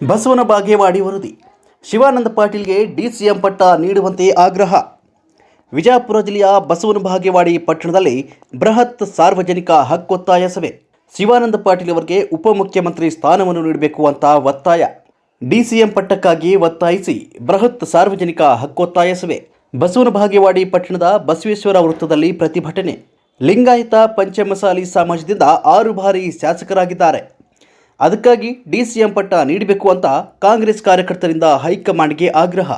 ಬಸವನ ಬಾಗೇವಾಡಿ ವರದಿ. ಶಿವಾನಂದ ಪಾಟೀಲ್ಗೆ ಡಿಸಿಎಂ ಪಟ್ಟ ನೀಡುವಂತೆ ಆಗ್ರಹ. ವಿಜಯಪುರ ಜಿಲ್ಲೆಯ ಬಸವನ ಬಾಗೇವಾಡಿ ಪಟ್ಟಣದಲ್ಲಿ ಬೃಹತ್ ಸಾರ್ವಜನಿಕ ಹಕ್ಕೊತ್ತಾಯ ಸಭೆ. ಶಿವಾನಂದ ಪಾಟೀಲ್ ಅವರಿಗೆ ಉಪಮುಖ್ಯಮಂತ್ರಿ ಸ್ಥಾನವನ್ನು ನೀಡಬೇಕು ಅಂತ ಒತ್ತಾಯ. ಡಿಸಿಎಂ ಪಟ್ಟಕ್ಕಾಗಿ ಒತ್ತಾಯಿಸಿ ಬೃಹತ್ ಸಾರ್ವಜನಿಕ ಹಕ್ಕೊತ್ತಾಯ ಸಭೆ. ಬಸವನ ಬಾಗೇವಾಡಿ ಪಟ್ಟಣದ ಬಸವೇಶ್ವರ ವೃತ್ತದಲ್ಲಿ ಪ್ರತಿಭಟನೆ. ಲಿಂಗಾಯತ ಪಂಚಮಸಾಲಿ ಸಮಾಜದಿಂದ 6 ಬಾರಿ ಶಾಸಕರಾಗಿದ್ದಾರೆ. ಅದಕ್ಕಾಗಿ ಡಿಸಿಎಂ ಪಟ್ಟ ನೀಡಬೇಕು ಅಂತ ಕಾಂಗ್ರೆಸ್ ಕಾರ್ಯಕರ್ತರಿಂದ ಹೈಕಮಾಂಡ್ಗೆ ಆಗ್ರಹ.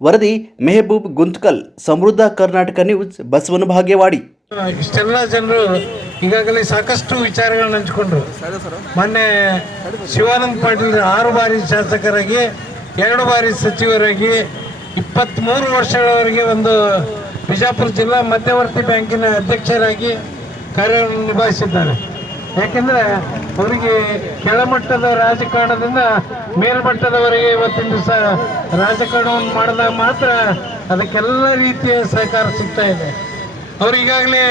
ವರದಿ ಮೆಹಬೂಬ್ ಗುಂತ್ಕಲ್, ಸಮೃದ್ಧ ಕರ್ನಾಟಕ ನ್ಯೂಸ್, ಬಸವನ ಬಾಗೇವಾಡಿ. ಇಷ್ಟೆಲ್ಲ ಜನರು ಈಗಾಗಲೇ ಸಾಕಷ್ಟು ವಿಚಾರಗಳನ್ನ ಹಂಚಿಕೊಂಡ್ರು. ಮೊನ್ನೆ ಶಿವಾನಂದ ಪಾಟೀಲ್ 6 ಬಾರಿ ಶಾಸಕರಾಗಿ 2 ಬಾರಿ ಸಚಿವರಾಗಿ 23 ವರ್ಷಗಳವರೆಗೆ ಒಂದು ಬಿಜಾಪುರ ಜಿಲ್ಲಾ ಮಧ್ಯವರ್ತಿ ಬ್ಯಾಂಕಿನ ಅಧ್ಯಕ್ಷರಾಗಿ ಕಾರ್ಯವನ್ನು ನಿಭಾಯಿಸಿದ್ದಾರೆ. ಯಾಕೆಂದರೆ ಅವರಿಗೆ ಕೆಳಮಟ್ಟದ ರಾಜಕಾರಣದಿಂದ ಮೇಲ್ಮಟ್ಟದವರೆಗೆ ಇವತ್ತಿನ ದಿವಸ ರಾಜಕಾರಣವನ್ನು ಮಾಡಿದಾಗ ಮಾತ್ರ ಅದಕ್ಕೆಲ್ಲ ರೀತಿಯ ಸಹಕಾರ ಸಿಗ್ತಾ ಇದೆ. ಅವರು ಈಗಾಗಲೇ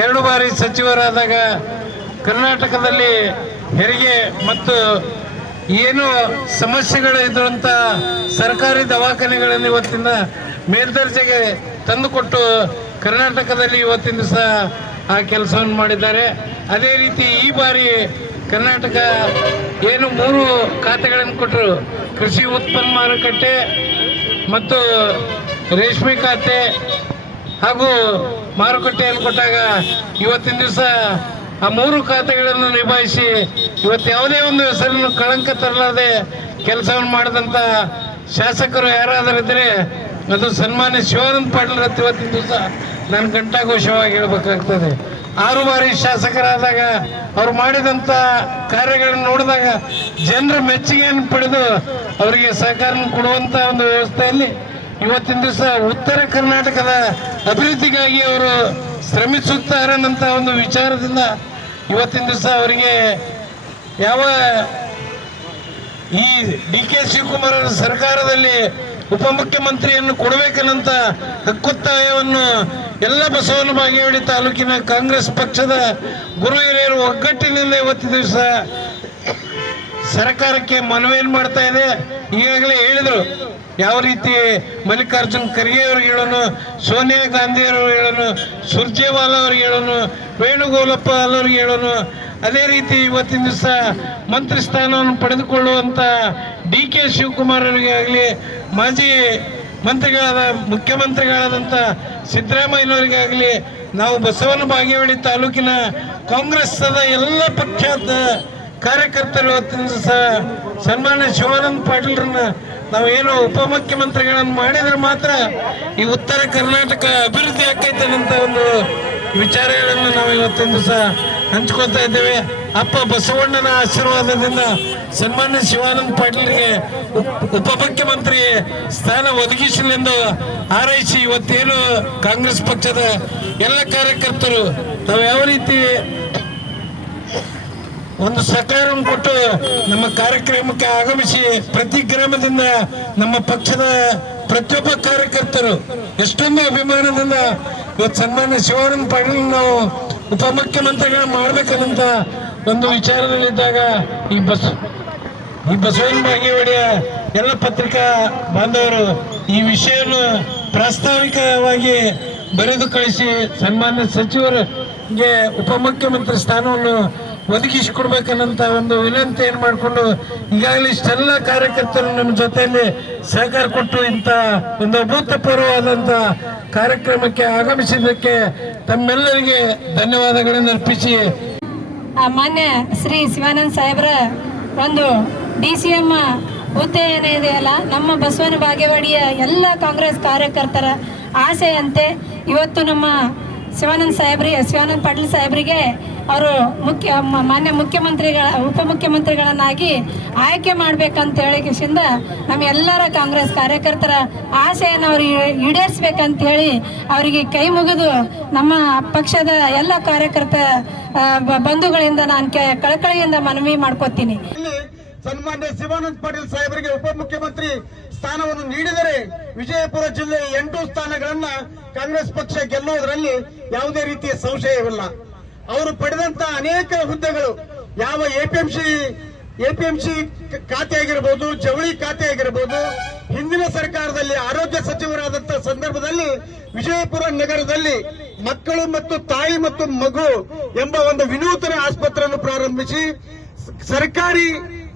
2 ಬಾರಿ ಸಚಿವರಾದಾಗ ಕರ್ನಾಟಕದಲ್ಲಿ ಹೆರಿಗೆ ಮತ್ತು ಏನು ಸಮಸ್ಯೆಗಳು ಇದ್ದಂಥ ಸರ್ಕಾರಿ ದವಾಖಾನೆಗಳನ್ನು ಇವತ್ತಿನ ಮೇಲ್ದರ್ಜೆಗೆ ತಂದುಕೊಟ್ಟು ಕರ್ನಾಟಕದಲ್ಲಿ ಇವತ್ತಿನ ದಿವಸ ಆ ಕೆಲಸವನ್ನು ಮಾಡಿದ್ದಾರೆ. ಅದೇ ರೀತಿ ಈ ಬಾರಿ ಕರ್ನಾಟಕ ಏನು 3 ಖಾತೆಗಳನ್ನು ಕೊಟ್ಟರು, ಕೃಷಿ ಉತ್ಪನ್ನ ಮಾರುಕಟ್ಟೆ ಮತ್ತು ರೇಷ್ಮೆ ಖಾತೆ ಹಾಗೂ ಮಾರುಕಟ್ಟೆಯನ್ನು ಕೊಟ್ಟಾಗ ಇವತ್ತಿನ ದಿವಸ ಆ 3 ಖಾತೆಗಳನ್ನು ನಿಭಾಯಿಸಿ ಇವತ್ತು ಯಾವುದೇ ಒಂದು ಹೆಸರನ್ನು ಕಳಂಕ ತರಲಾದೆ ಕೆಲಸವನ್ನು ಮಾಡಿದಂಥ ಶಾಸಕರು ಯಾರಾದರೂ ಇದ್ದರೆ ಅದು ಸನ್ಮಾನ್ಯ ಶಿವಾನಂದ ಪಾಟೀಲ್ ಅಂತ ಇವತ್ತಿನ ದಿವಸ ನಾನು ಘಂಟಾಘೋಷವಾಗಿ ಹೇಳಬೇಕಾಗ್ತದೆ. 6 ಬಾರಿ ಶಾಸಕರಾದಾಗ ಅವ್ರು ಮಾಡಿದಂಥ ಕಾರ್ಯಗಳನ್ನು ನೋಡಿದಾಗ ಜನರ ಮೆಚ್ಚುಗೆಯನ್ನು ಪಡೆದು ಅವರಿಗೆ ಸಹಕಾರ ಕೊಡುವಂಥ ಒಂದು ವ್ಯವಸ್ಥೆಯಲ್ಲಿ ಇವತ್ತಿನ ದಿವಸ ಉತ್ತರ ಕರ್ನಾಟಕದ ಅಭಿವೃದ್ಧಿಗಾಗಿ ಅವರು ಶ್ರಮಿಸುತ್ತಾರೆ ಅನ್ನೋಂಥ ಒಂದು ವಿಚಾರದಿಂದ ಇವತ್ತಿನ ದಿವಸ ಅವರಿಗೆ ಯಾವ ಈ DK ಶಿವಕುಮಾರ್ ಸರ್ಕಾರದಲ್ಲಿ ಉಪಮುಖ್ಯಮಂತ್ರಿಯನ್ನು ಕೊಡಬೇಕನ್ನಂತ ಹಕ್ಕೊತ್ತಾಯವನ್ನು ಎಲ್ಲ ಬಸವನ ಬಾಗೇವಾಡಿ ತಾಲೂಕಿನ ಕಾಂಗ್ರೆಸ್ ಪಕ್ಷದ ಗುರು ಹಿರಿಯರು ಒಗ್ಗಟ್ಟಿನಿಂದ ಇವತ್ತಿನ ದಿವಸ ಸರ್ಕಾರಕ್ಕೆ ಮನವಿಯನ್ನು ಮಾಡ್ತಾ ಇದೆ. ಈಗಾಗಲೇ ಹೇಳಿದರು ಯಾವ ರೀತಿ ಮಲ್ಲಿಕಾರ್ಜುನ್ ಖರ್ಗೆ ಅವ್ರಿಗೆ ಹೇಳೋನು, ಸೋನಿಯಾ ಗಾಂಧಿ ಅವ್ರಿಗೆ ಹೇಳೋನು, ಸುರ್ಜೇವಾಲಾ ಅವ್ರಿಗೆ ಹೇಳೋನು, ವೇಣುಗೋಪಾಲ್ ಅವ್ರಿಗೆ ಹೇಳೋನು, ಅದೇ ರೀತಿ ಇವತ್ತಿನ ದಿವಸ ಮಂತ್ರಿ ಸ್ಥಾನವನ್ನು ಪಡೆದುಕೊಳ್ಳುವಂಥ DK ಶಿವಕುಮಾರ್ ಅವರಿಗೆ ಆಗಲಿ, ಮಾಜಿ ಮಂತ್ರಿಗಳಾದ ಮುಖ್ಯಮಂತ್ರಿಗಳಾದಂಥ ಸಿದ್ದರಾಮಯ್ಯನವರಿಗಾಗಲಿ, ನಾವು ಬಸವನ ಬಾಗೇವಾಡಿ ತಾಲೂಕಿನ ಕಾಂಗ್ರೆಸ್ಸದ ಎಲ್ಲ ಪಕ್ಷದ ಕಾರ್ಯಕರ್ತರು ಇವತ್ತಿನ ದಿವಸ ಸನ್ಮಾನ್ಯ ಶಿವಾನಂದ ಪಾಟೀಲ್ರನ್ನ ನಾವೇನು ಉಪಮುಖ್ಯಮಂತ್ರಿಗಳನ್ನು ಮಾಡಿದ್ರೆ ಮಾತ್ರ ಈ ಉತ್ತರ ಕರ್ನಾಟಕ ಅಭಿವೃದ್ಧಿ ಆಕೈತೆ ಅನ್ನೋಂಥ ಒಂದು ವಿಚಾರಗಳನ್ನು ನಾವು ಇವತ್ತಿನ ದಿವಸ ಹಂಚ್ಕೊತಾ ಇದ್ದೇವೆ. ಅಪ್ಪ ಬಸವಣ್ಣನ ಆಶೀರ್ವಾದದಿಂದ ಸನ್ಮಾನ್ಯ ಶಿವಾನಂದ ಪಾಟೀಲ್ರಿಗೆ ಉಪಮುಖ್ಯಮಂತ್ರಿ ಸ್ಥಾನ ಒದಗಿಸಲೆಂದು ಹಾರೈಸಿ ಇವತ್ತೇನು ಕಾಂಗ್ರೆಸ್ ಪಕ್ಷದ ಎಲ್ಲ ಕಾರ್ಯಕರ್ತರು ನಾವು ಯಾವ ರೀತಿ ಒಂದು ಸಹಕಾರವನ್ನು ಕೊಟ್ಟು ನಮ್ಮ ಕಾರ್ಯಕ್ರಮಕ್ಕೆ ಆಗಮಿಸಿ ಪ್ರತಿ ಗ್ರಾಮದಿಂದ ನಮ್ಮ ಪಕ್ಷದ ಪ್ರತಿಯೊಬ್ಬ ಕಾರ್ಯಕರ್ತರು ಎಷ್ಟೊಂದು ಅಭಿಮಾನದಿಂದ ಇವತ್ತು ಸನ್ಮಾನ್ಯ ಶಿವಾನಂದ ಪಾಟೀಲ್ ನಾವು ಉಪಮುಖ್ಯಮಂತ್ರಿಗಳನ್ನ ಮಾಡ್ಬೇಕನ್ನಂತ ಒಂದು ವಿಚಾರದಲ್ಲಿದ್ದಾಗ ಈ ಬಸವನ ಬಾಗೇವಾಡಿಯ ಎಲ್ಲ ಪತ್ರಿಕಾ ಬಾಂಧವರು ಈ ವಿಷಯವನ್ನು ಪ್ರಾಸ್ತಾವಿಕವಾಗಿ ಬರೆದು ಕಳಿಸಿ ಸನ್ಮಾನ್ಯ ಸಚಿವರಿಗೆ ಉಪಮುಖ್ಯಮಂತ್ರಿ ಸ್ಥಾನವನ್ನು ಒದಗಿಸಿಕೊಡ್ಬೇಕನ್ನಂತ ಒಂದು ವಿನಂತಿಯನ್ನು ಮಾಡಿಕೊಂಡು ಈಗಾಗಲೇ ಇಷ್ಟೆಲ್ಲ ಕಾರ್ಯಕರ್ತರು ನಮ್ಮ ಜೊತೆಯಲ್ಲಿ ಸಹಕಾರ ಕೊಟ್ಟು ಇಂಥ ಒಂದು ಅಭೂತಪೂರ್ವವಾದಂಥ ಕಾರ್ಯಕ್ರಮಕ್ಕೆ ಆಗಮಿಸಿದ್ದಕ್ಕೆ ತಮ್ಮೆಲ್ಲರಿಗೆ ಧನ್ಯವಾದಗಳನ್ನು ಅರ್ಪಿಸಿ ಮಾನ್ಯ ಶ್ರೀ ಶಿವಾನಂದ ಸಾಹೇಬ್ರ ಒಂದು DCM ಹುದ್ದೆ ಏನಿದೆಯಲ್ಲ, ನಮ್ಮ ಬಸವನ ಬಾಗೇವಾಡಿಯ ಎಲ್ಲ ಕಾಂಗ್ರೆಸ್ ಕಾರ್ಯಕರ್ತರ ಆಸೆಯಂತೆ ಇವತ್ತು ನಮ್ಮ ಶಿವಾನಂದ ಪಾಟೀಲ್ ಸಾಹೇಬರಿಗೆ ಅವರು ಮಾನ್ಯ ಉಪಮುಖ್ಯಮಂತ್ರಿಗಳನ್ನಾಗಿ ಆಯ್ಕೆ ಮಾಡ್ಬೇಕಂತ ಹೇಳಿಕಿಂದ ನಮ್ಮ ಎಲ್ಲರ ಕಾಂಗ್ರೆಸ್ ಕಾರ್ಯಕರ್ತರ ಆಸೆಯನ್ನು ಅವ್ರಿಗೆ ಈಡೇರಿಸ್ಬೇಕಂತ ಹೇಳಿ ಅವರಿಗೆ ಕೈ ಮುಗಿದು ನಮ್ಮ ಪಕ್ಷದ ಎಲ್ಲ ಕಾರ್ಯಕರ್ತ ಬಂಧುಗಳಿಂದ ನಾನು ಕಳಕಳಿಯಿಂದ ಮನವಿ ಮಾಡ್ಕೋತೀನಿ. ಸನ್ಮಾನ್ಯ ಶಿವಾನಂದ ಪಾಟೀಲ್ ಸಾಹೇಬರಿಗೆ ಉಪಮುಖ್ಯಮಂತ್ರಿ ಸ್ಥಾನವನ್ನು ನೀಡಿದರೆ ವಿಜಯಪುರ ಜಿಲ್ಲೆಯ 8 ಸ್ಥಾನಗಳನ್ನ ಕಾಂಗ್ರೆಸ್ ಪಕ್ಷ ಗೆಲ್ಲುವುದರಲ್ಲಿ ಯಾವುದೇ ರೀತಿಯ ಸಂಶಯವಿಲ್ಲ. ಅವರು ಪಡೆದಂತ ಅನೇಕ ಹುದ್ದೆಗಳು ಯಾವ APMC ಎಪಿಎಂಸಿ ಖಾತೆ ಆಗಿರಬಹುದು, ಜವಳಿ ಖಾತೆ ಆಗಿರಬಹುದು. ಹಿಂದಿನ ಸರ್ಕಾರದಲ್ಲಿ ಆರೋಗ್ಯ ಸಚಿವರಾದಂತಹ ಸಂದರ್ಭದಲ್ಲಿ ವಿಜಯಪುರ ನಗರದಲ್ಲಿ ಮಕ್ಕಳು ಮತ್ತು ತಾಯಿ ಮತ್ತು ಮಗು ಎಂಬ ಒಂದು ವಿನೂತನ ಆಸ್ಪತ್ರೆಯನ್ನು ಪ್ರಾರಂಭಿಸಿ ಸರ್ಕಾರಿ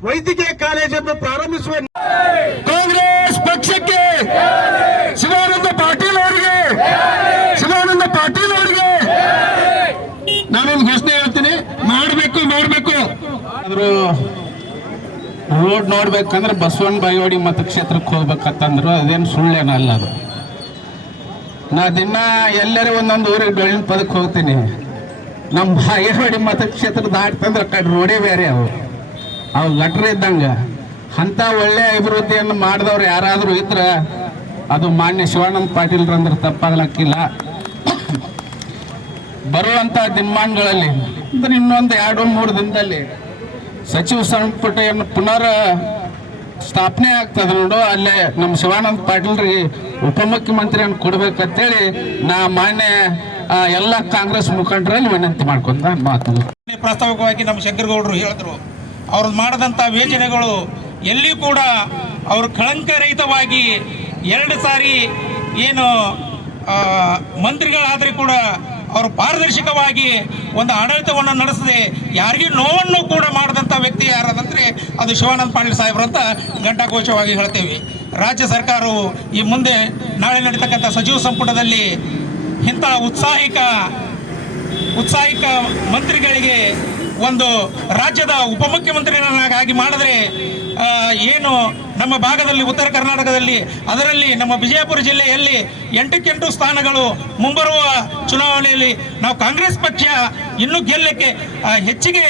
ವೈದ್ಯಕೀಯ ಕಾಲೇಜನ್ನು ಪ್ರಾರಂಭಿಸುವ ಕಾಂಗ್ರೆಸ್ ಪಕ್ಷಕ್ಕೆ, ಶಿವಾನಂದ ಪಾಟೀಲ್ ಅವರಿಗೆ, ಶಿವಾನಂದ ಪಾಟೀಲ್ ಅವರಿಗೆ ನಾನೊಂದು ಘೋಷಣೆ ಹೇಳ್ತೀನಿ, ಮಾಡಬೇಕು ಆದ್ರೂ ರೋಡ್ ನೋಡ್ಬೇಕಂದ್ರೆ ಬಸವನ ಬಾಗೇವಾಡಿ ಮತಕ್ಷೇತ್ರಕ್ಕೆ ಹೋಗ್ಬೇಕಂತಂದ್ರು ಅದೇನು ಸುಳ್ಳೇನಲ್ಲ. ಅದು ನಾ ದಿನ ಎಲ್ಲರೂ ಒಂದೊಂದು ಊರಿಗೆ ಬೆಳ್ಳಿನ ಪದಕ್ಕೆ ಹೋಗ್ತೀನಿ. ನಮ್ಮ ಬಾಗೇವಾಡಿ ಮತಕ್ಷೇತ್ರ ದಾಟ್ತಂದ್ರೆ ಕಡೆ ರೋಡೇ ಬೇರೆ ಅವು ಗಟ್ರ ಇದ್ದಂಗೆ. ಅಂಥ ಒಳ್ಳೆ ಅಭಿವೃದ್ಧಿಯನ್ನು ಮಾಡಿದವ್ರು ಯಾರಾದರೂ ಇದ್ರೆ ಅದು ಮಾನ್ಯ ಶಿವಾನಂದ ಪಾಟೀಲ್ರಂದ್ರೆ ತಪ್ಪಾಗ್ಲಕ್ಕಿಲ್ಲ. ಬರುವಂಥ ದಿನಮಾನಗಳಲ್ಲಿ ಅಂದ್ರೆ ಇನ್ನೊಂದು 2-3 ದಿನದಲ್ಲಿ ಸಚಿವ ಸಂಪುಟವನ್ನು ಪುನರ್ ಸ್ಥಾಪನೆ ಆಗ್ತದೆ ನೋಡು. ಅಲ್ಲೇ ನಮ್ಮ ಶಿವಾನಂದ ಪಾಟೀಲ್ರಿಗೆ ಉಪಮುಖ್ಯಮಂತ್ರಿಯನ್ನು ಕೊಡ್ಬೇಕಂತೇಳಿ ನಾ ಮಾನ್ಯ ಎಲ್ಲ ಕಾಂಗ್ರೆಸ್ ಮುಖಂಡರಲ್ಲಿ ವಿನಂತಿ ಮಾಡ್ಕೊಂಡ ಮಾತು. ಪ್ರಾಸ್ತಾವಿಕವಾಗಿ ನಮ್ಮ ಶಂಕರಗೌಡರು ಹೇಳಿದ್ರು, ಅವ್ರು ಮಾಡಿದಂಥ ಯೋಜನೆಗಳು ಎಲ್ಲಿ ಕೂಡ ಅವರು ಕಳಂಕರಹಿತವಾಗಿ 2 ಸಾರಿ ಏನು ಮಂತ್ರಿಗಳಾದರೆ ಕೂಡ ಅವರು ಪಾರದರ್ಶಕವಾಗಿ ಒಂದು ಆಡಳಿತವನ್ನು ನಡೆಸದೆ ಯಾರಿಗೂ ನೋವನ್ನು ಕೂಡ ಮಾಡಿದಂಥ ವ್ಯಕ್ತಿ ಯಾರಾದಂದರೆ ಅದು ಶಿವಾನಂದ ಪಾಟೀಲ್ ಸಾಹೇಬ್ರು ಅಂತ ಘಂಟಾಘೋಷವಾಗಿ ಹೇಳ್ತೇವೆ. ರಾಜ್ಯ ಸರ್ಕಾರವು ಈ ಮುಂದೆ ನಾಳೆ ನಡೀತಕ್ಕಂಥ ಸಚಿವ ಸಂಪುಟದಲ್ಲಿ ಇಂಥ ಉತ್ಸಾಹಿಕ ಮಂತ್ರಿಗಳಿಗೆ ಒಂದು ರಾಜ್ಯದ ಉಪಮುಖ್ಯಮಂತ್ರಿಗಳನ್ನಾಗಿ ಮಾಡಿದ್ರೆ ಏನು ನಮ್ಮ ಭಾಗದಲ್ಲಿ ಉತ್ತರ ಕರ್ನಾಟಕದಲ್ಲಿ ಅದರಲ್ಲಿ ನಮ್ಮ ವಿಜಯಪುರ ಜಿಲ್ಲೆಯಲ್ಲಿ 8ಕ್ಕೆ 8 ಸ್ಥಾನಗಳು ಮುಂಬರುವ ಚುನಾವಣೆಯಲ್ಲಿ ನಾವು ಕಾಂಗ್ರೆಸ್ ಪಕ್ಷ ಇನ್ನೂ ಗೆಲ್ಲಕ್ಕೆ ಹೆಚ್ಚಿಗೆ